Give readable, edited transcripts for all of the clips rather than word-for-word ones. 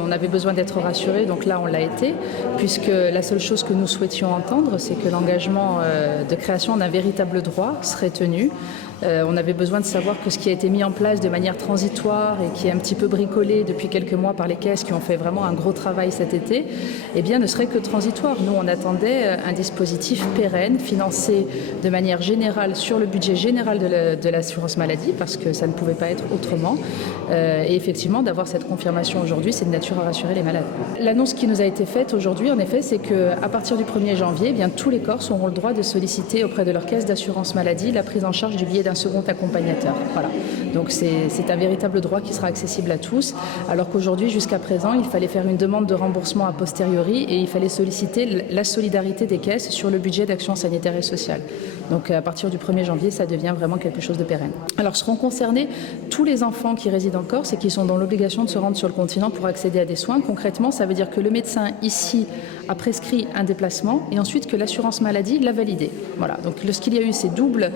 On avait besoin d'être rassurés, donc là on l'a été, puisque la seule chose que nous souhaitions entendre, c'est que l'engagement de création d'un véritable droit serait tenu. On avait besoin de savoir que ce qui a été mis en place de manière transitoire et qui est un petit peu bricolé depuis quelques mois par les caisses qui ont fait vraiment un gros travail cet été, eh bien ne serait que transitoire. Nous on attendait un dispositif pérenne, financé de manière générale sur le budget général de l'assurance maladie, parce que ça ne pouvait pas être autrement. Et effectivement d'avoir cette confirmation aujourd'hui, c'est de nature à rassurer les malades. L'annonce qui nous a été faite aujourd'hui, en effet, c'est qu'à partir du 1er janvier, eh bien, tous les Corses auront le droit de solliciter auprès de leur caisse d'assurance maladie la prise en charge du billet d'un second accompagnateur. Voilà. Donc c'est un véritable droit qui sera accessible à tous, alors qu'aujourd'hui, jusqu'à présent, il fallait faire une demande de remboursement a posteriori et il fallait solliciter la solidarité des caisses sur le budget d'action sanitaire et sociale. Donc à partir du 1er janvier, ça devient vraiment quelque chose de pérenne. Alors seront concernés tous les enfants qui résident en Corse et qui sont dans l'obligation de se rendre sur le continent pour accéder à des soins. Concrètement, ça veut dire que le médecin ici a prescrit un déplacement et ensuite que l'assurance maladie l'a validé. Voilà. Donc lorsqu'il y a eu ces doubles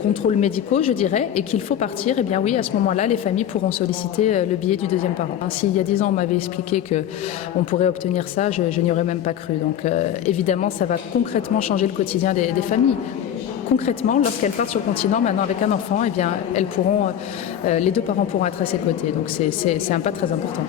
contrôles médicaux, je dirais, et qu'il faut partir, eh bien oui, à ce moment-là, les familles pourront solliciter le billet du deuxième parent. S'il y a 10 ans, on m'avait expliqué qu'on pourrait obtenir ça, je n'y aurais même pas cru. Donc évidemment, ça va concrètement changer le quotidien des familles. Concrètement, lorsqu'elles partent sur le continent, maintenant avec un enfant, eh bien, elles pourront, les deux parents pourront être à ses côtés. Donc c'est un pas très important.